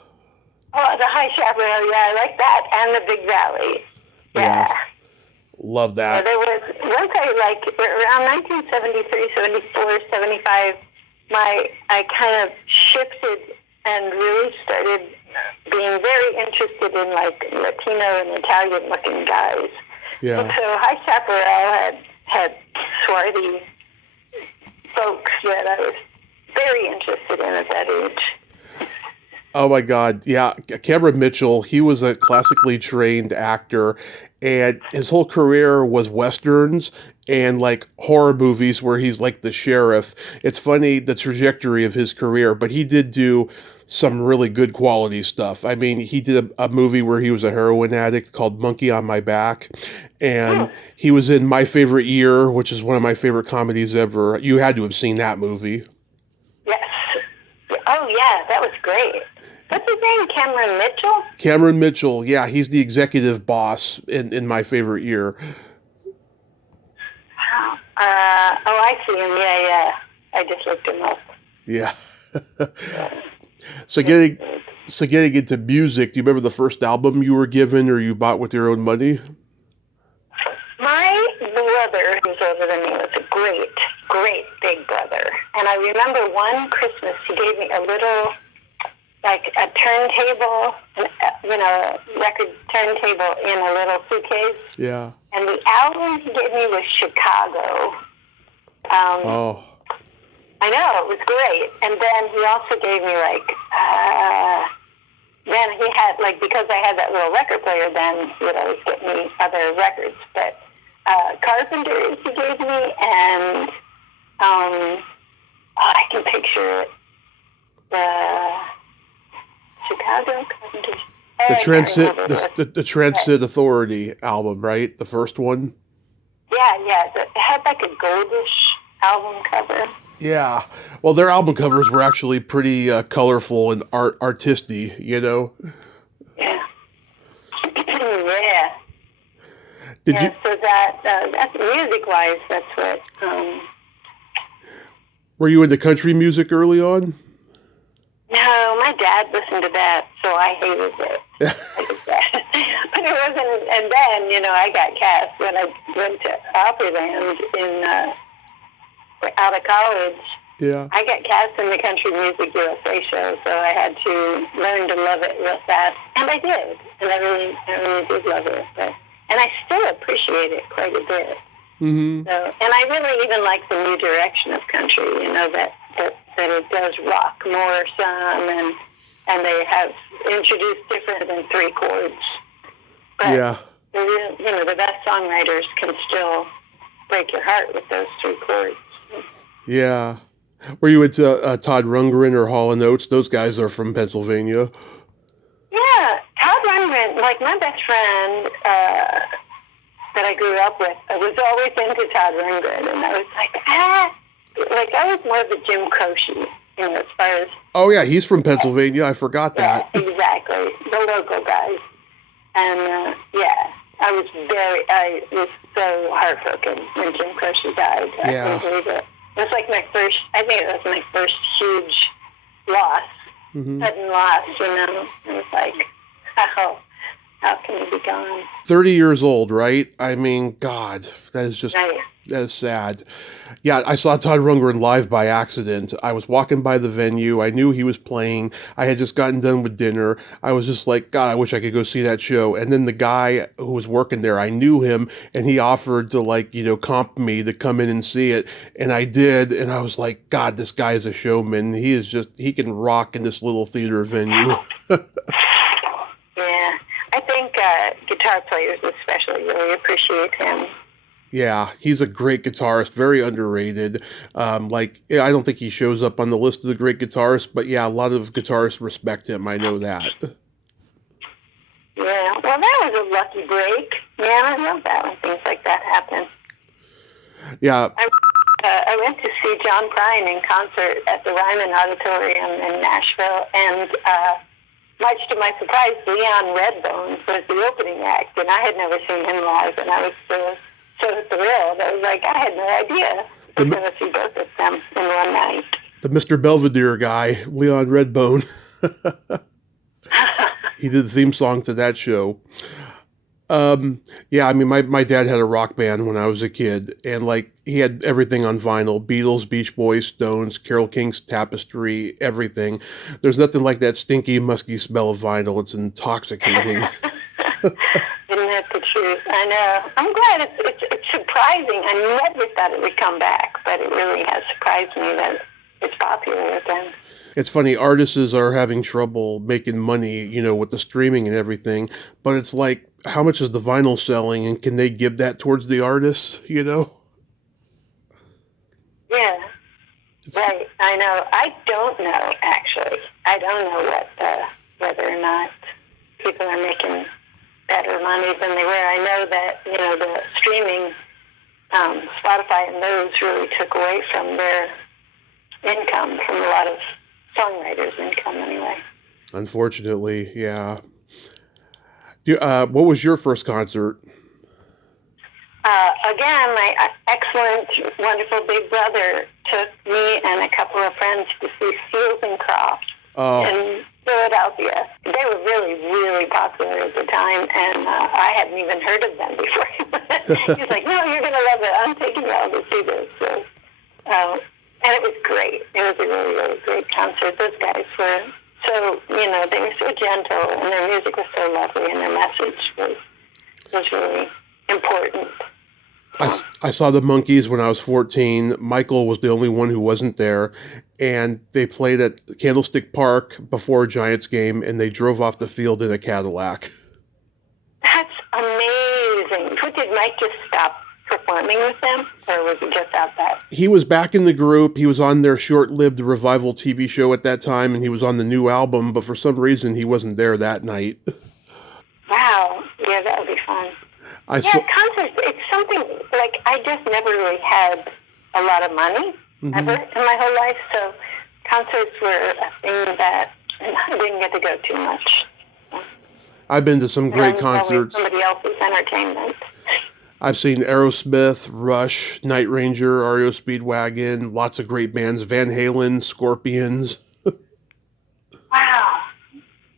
Oh, The High Chaparral, yeah, I like that, and The Big Valley. Yeah. Love that. Yeah, there was, once around 1973, 74, 75, I kind of shifted and really started being very interested in like Latino and Italian looking guys. Yeah. And so High Chaparral had swarthy folks that I was very interested in at that age. Oh my God. Yeah. Cameron Mitchell, he was a classically trained actor, and his whole career was Westerns and like horror movies where he's like the sheriff. It's funny the trajectory of his career, but he did do some really good quality stuff. I mean, he did a movie where he was a heroin addict called Monkey on My Back, and he was in My Favorite Year, which is one of my favorite comedies ever. You had to have seen that movie. Yes. Oh, yeah, that was great. What's his name? Cameron Mitchell? Cameron Mitchell, yeah, he's the executive boss in My Favorite Year. I see him. Yeah. I just looked him up. Yeah. So getting into music, do you remember the first album you were given or you bought with your own money? My brother, who's older than me, was a great, great big brother. And I remember one Christmas he gave me a little, like a turntable, a record turntable in a little suitcase. Yeah. And the album he gave me was Chicago. I know, it was great. And then he also gave me then he had, because I had that little record player then, he would always get me other records. But Carpenters he gave me, and I can picture it. The Chicago Carpenters. The Transit Authority album, right? The first one? Yeah. It had like a goldish album cover. Yeah. Well, their album covers were actually pretty colorful and artisty, you know? Yeah. Yeah. So that's music-wise, that's what... Were you into country music early on? No, my dad listened to that, so I hated it. But it wasn't... And then, I got cast when I went to Opryland out of college. Yeah. I got cast in the Country Music USA show, so I had to learn to love it real fast. And I did. And I really did love it. And I still appreciate it quite a bit. Mm-hmm. So, and I really even like the new direction of country, that it does rock more some, and they have introduced different than 3 chords. But, yeah. The best songwriters can still break your heart with those 3 chords. Yeah. Were you into Todd Rundgren or Hall & Oates? Those guys are from Pennsylvania. Yeah, Todd Rundgren, like my best friend that I grew up with, I was always into Todd Rundgren, and I was like I was more of a Jim Croce, as far as... Oh, yeah, he's from Pennsylvania. I forgot that. Yeah, exactly. The local guys. And, I was so heartbroken when Jim Croce died. I couldn't believe it. It was like I think it was my first huge loss, sudden loss, It was like, how can he be gone? 30 years old, right? I mean, God, that is just... Right. That's sad. Yeah, I saw Todd Rundgren live by accident. I was walking by the venue. I knew he was playing. I had just gotten done with dinner. I was just like, God, I wish I could go see that show. And then the guy who was working there, I knew him, and he offered to, comp me to come in and see it. And I did, and I was like, God, this guy is a showman. He can rock in this little theater venue. Yeah, I think guitar players especially really appreciate him. Yeah, he's a great guitarist, very underrated. I don't think he shows up on the list of the great guitarists, but yeah, a lot of guitarists respect him. I know that. Yeah, well, that was a lucky break. Man, I love that when things like that happen. Yeah. I went to see John Prine in concert at the Ryman Auditorium in Nashville, and much to my surprise, Leon Redbone was the opening act, and I had never seen him live, and I was so thrilled. I was like, I had no idea I was going to see both of them in one night. The Mr. Belvedere guy, Leon Redbone. He did the theme song to that show. Yeah, I mean, my dad had a rock band when I was a kid, and like he had everything on vinyl: Beatles, Beach Boys, Stones, Carole King's Tapestry, everything. There's nothing like that stinky, musky smell of vinyl. It's intoxicating. Isn't that the truth? I know. I'm glad it's surprising. I never thought it would come back, but it really has surprised me that it's popular again. It's funny, artists are having trouble making money, with the streaming and everything, but it's like, how much is the vinyl selling, and can they give that towards the artists? Yeah, right. I know. I don't know, actually. I don't know whether or not people are making better money than they were. I know that, the streaming, Spotify and those really took away from their income, from a lot of songwriters' income anyway. Unfortunately, yeah. What was your first concert? Again, my excellent, wonderful big brother took me and a couple of friends to see Seals and Crofts in Philadelphia. They were really, really popular at the time, and I hadn't even heard of them before he went. He's like, "No, you're going to love it. I'm taking you all to see this." So, and it was great. It was a really, really great concert. Those guys were they were so gentle, and their music was so lovely, and their message was really important. I saw the Monkees when I was 14. Michael was the only one who wasn't there, and they played at Candlestick Park before a Giants game, and they drove off the field in a Cadillac. That's amazing. Did Mike just stop performing with them, or was he just out there? He was back in the group. He was on their short-lived Revival TV show at that time, and he was on the new album, but for some reason he wasn't there that night. Wow. Yeah, that would be fun. Concerts, it's something, like, I just never really had a lot of money ever in my whole life, so concerts were a thing that I didn't get to go too much. I've been to some great concerts. Somebody else's entertainment. I've seen Aerosmith, Rush, Night Ranger, REO Speedwagon, lots of great bands, Van Halen, Scorpions. Wow.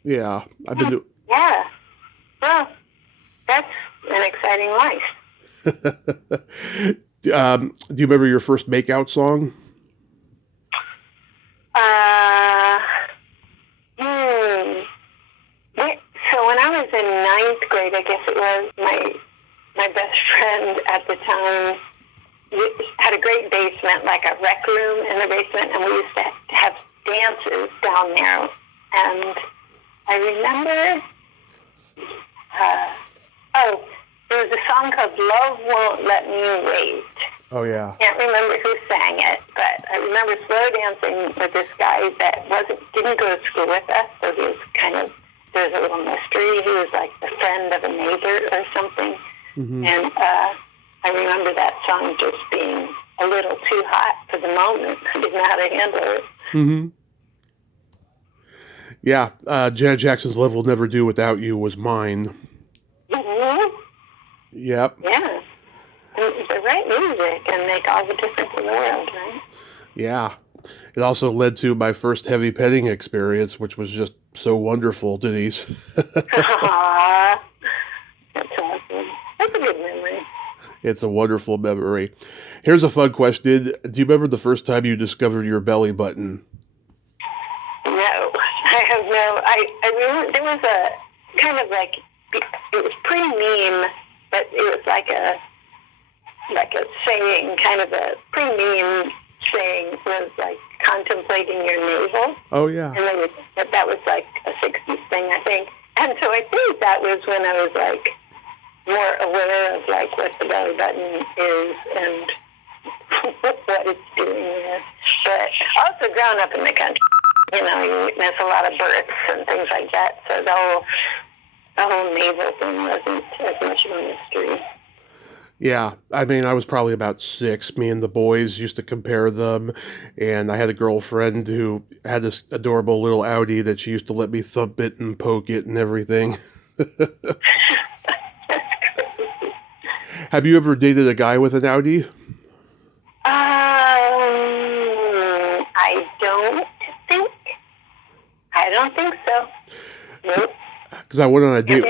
Yeah, I've been to... Yeah. Well, that's an exciting life. Do you remember your first makeout song? So when I was in 9th grade, I guess it was, my best friend at the time had a great basement, like a rec room in the basement, and we used to have dances down there. And I remember, there was a song called "Love Won't Let Me Wait." Oh, yeah. Can't remember who sang it, but I remember slow dancing with this guy that didn't go to school with us, so he was there was a little mystery. He was like the friend of a neighbor or something. Mm-hmm. And I remember that song just being a little too hot for the moment. I didn't know how to handle it. Mm-hmm. Yeah, Janet Jackson's "Love Will Never Do Without You" was mine. Mm-hmm. Yep. Yeah. And the right music can make all the difference in the world, right? Yeah. It also led to my first heavy petting experience, which was just so wonderful, Denise. Aww. That's awesome. That's a good memory. It's a wonderful memory. Here's a fun question. Do you remember the first time you discovered your belly button? No. I have no... I remember there was a kind of like... It was pretty mean, but it was like a saying, kind of a pretty mean saying, was like contemplating your navel. Oh, yeah. And that was like a 60s thing, I think. And so I think that was when I was like more aware of like what the belly button is and what it's doing there. But also growing up in the country, you witness a lot of births and things like that. So the whole navel thing wasn't as much of a mystery. Yeah, I mean, I was probably about 6. Me and the boys used to compare them, and I had a girlfriend who had this adorable little Audi that she used to let me thump it and poke it and everything. Have you ever dated a guy with an Audi? I don't think so. Nope. Because I went on a date.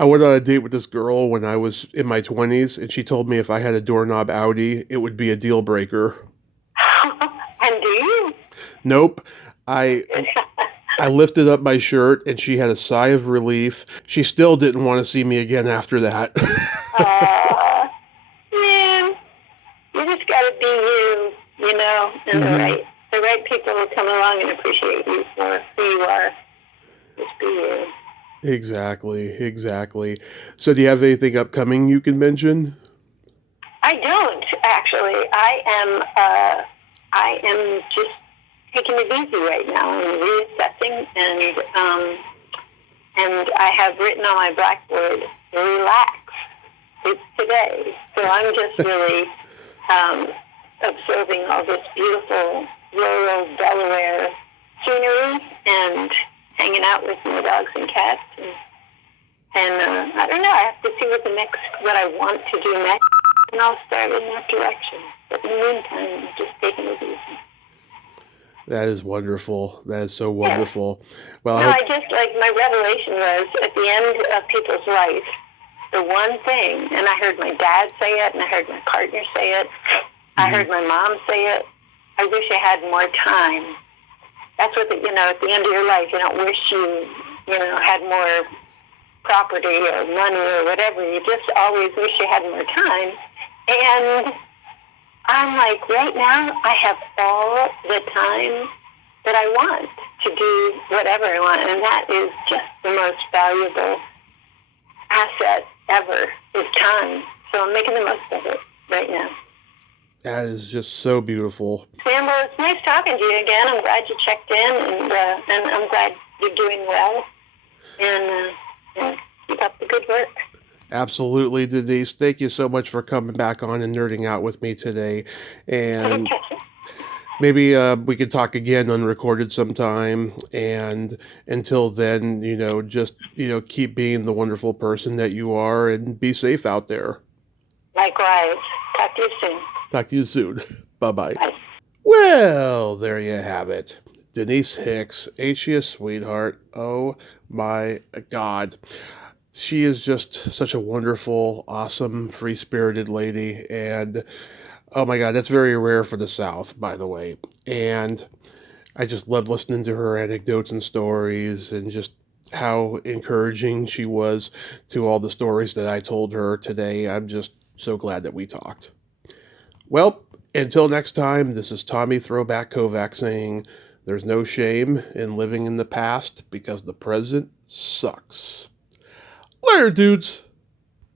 I went on a date with this girl when I was in my 20s, and she told me if I had a doorknob Audi, it would be a deal breaker. And do you? Nope. I I lifted up my shirt, and she had a sigh of relief. She still didn't want to see me again after that. Man, you just got to be you, and the right people will come along and appreciate you for who you are. Just be you. Exactly. So do you have anything upcoming you can mention? I don't actually. I am just taking it easy right now and reassessing, and I have written on my blackboard, relax. It's today. So I'm just really observing all this beautiful rural Delaware scenery and hanging out with my dogs and cats. And I don't know, I have to see what I want to do next, and I'll start in that direction. But in the meantime, I'm just taking it easy. That is wonderful. That is so wonderful. Yeah. Well, I just, my revelation was at the end of people's life, the one thing, and I heard my dad say it, and I heard my partner say it, I heard my mom say it, I wish I had more time. That's what, at the end of your life, you don't wish you had more property or money or whatever. You just always wish you had more time. And I'm like, right now, I have all the time that I want to do whatever I want. And that is just the most valuable asset ever, is time. So I'm making the most of it right now. That is just so beautiful. Sam, well, it's nice talking to you again. I'm glad you checked in, and I'm glad you're doing well. And keep up the good work. Absolutely, Denise. Thank you so much for coming back on and nerding out with me today. And maybe we could talk again unrecorded sometime. And until then, just, keep being the wonderful person that you are and be safe out there. Likewise. Talk to you soon. Talk to you soon. Bye-bye. Bye. Well, there you have it. Denice Hicks, ain't she a sweetheart? Oh my God. She is just such a wonderful, awesome, free-spirited lady. And oh my God, that's very rare for the South, by the way. And I just love listening to her anecdotes and stories, and just how encouraging she was to all the stories that I told her today. I'm just so glad that we talked. Well, until next time, this is Tommy Throwback Kovac saying, there's no shame in living in the past because the present sucks. Later, dudes.